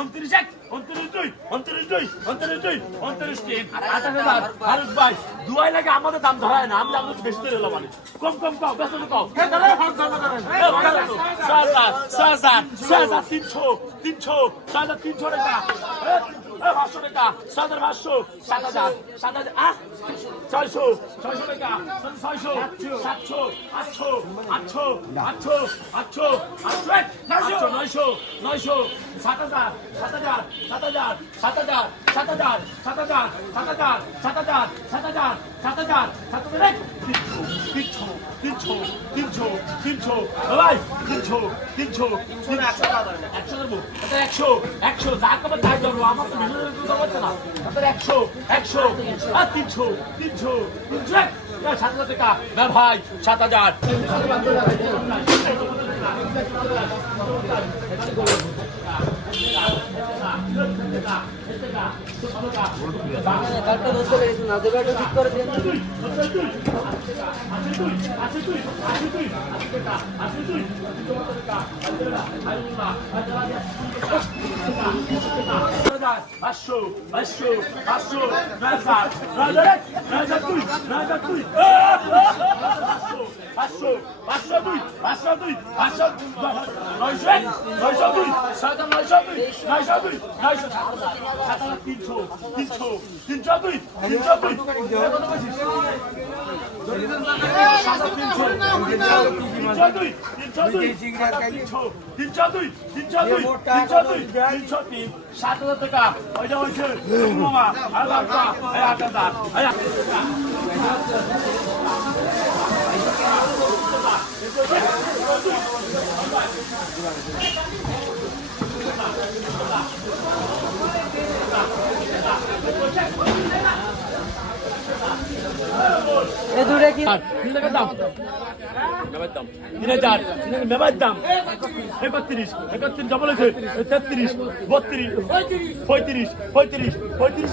উনত্রিশ এক উনত্রিশ দুই উনত্রিশ দুই উনত্রিশ দুই উনত্রিশ তিন আঠাশ হাজার ভারত বাইশ দুয়াই লাগে আমাদের দাম ধরায় না আমি আমাদের বেশি ধরে মানে কম কম কম বেশি কম ছয় হাজার ছয় হাজার ছয় হাজার তিনশো তিনশো ছয় হাজার তিনশো টাকা টাকা ছয় হাজার পাঁচশো সাত হাজার সাত হাজার আহ ছয়শো ছয়শো টাকা ছয়শো সাতশো আটশো আটশো আটশো আটশো আটশো নয়শো নয়শো সাত হাজার সাত হাজার সাত হাজার সাত হাজার সাত হাজার সাত হাজার সাত হাজার সাত হাজার সাত হাজার সাত হাজার সাত হাজার তিনশো তিনশো তিনশো তিনশো ভাই তিনশো তিনশো একশো দেবো এটা একশো একশো যা কবে তাই দেবো আমার তো না তাদের একশো একশো আর তিনশো তিনশো তিনশো সাত হাজার টাকা না ভাই সাত হাজার Nazar, achou, achou, achou, Nazar, Nazar, Nazar tudo, Nazar tudo, achou, achou, achou tudo, achou tudo, achou tudo, nós vem, nós jogamos, salta nós jogamos, nós jogamos, nós jogamos, salta pintou, pintou, pintou tudo, pintou tudo, pintou tudo, সাত হাজার টাকা ওইটা হয়েছে আট হাজার এই দুটো কি? দাম। তিন হাজার। মেবার দাম। একত্রিশ। একত্রিশ ডবল তেত্রিশ, বত্রিশ, পঁয়ত্রিশ পঁয়ত্রিশ পঁয়ত্রিশ পঁয়ত্রিশ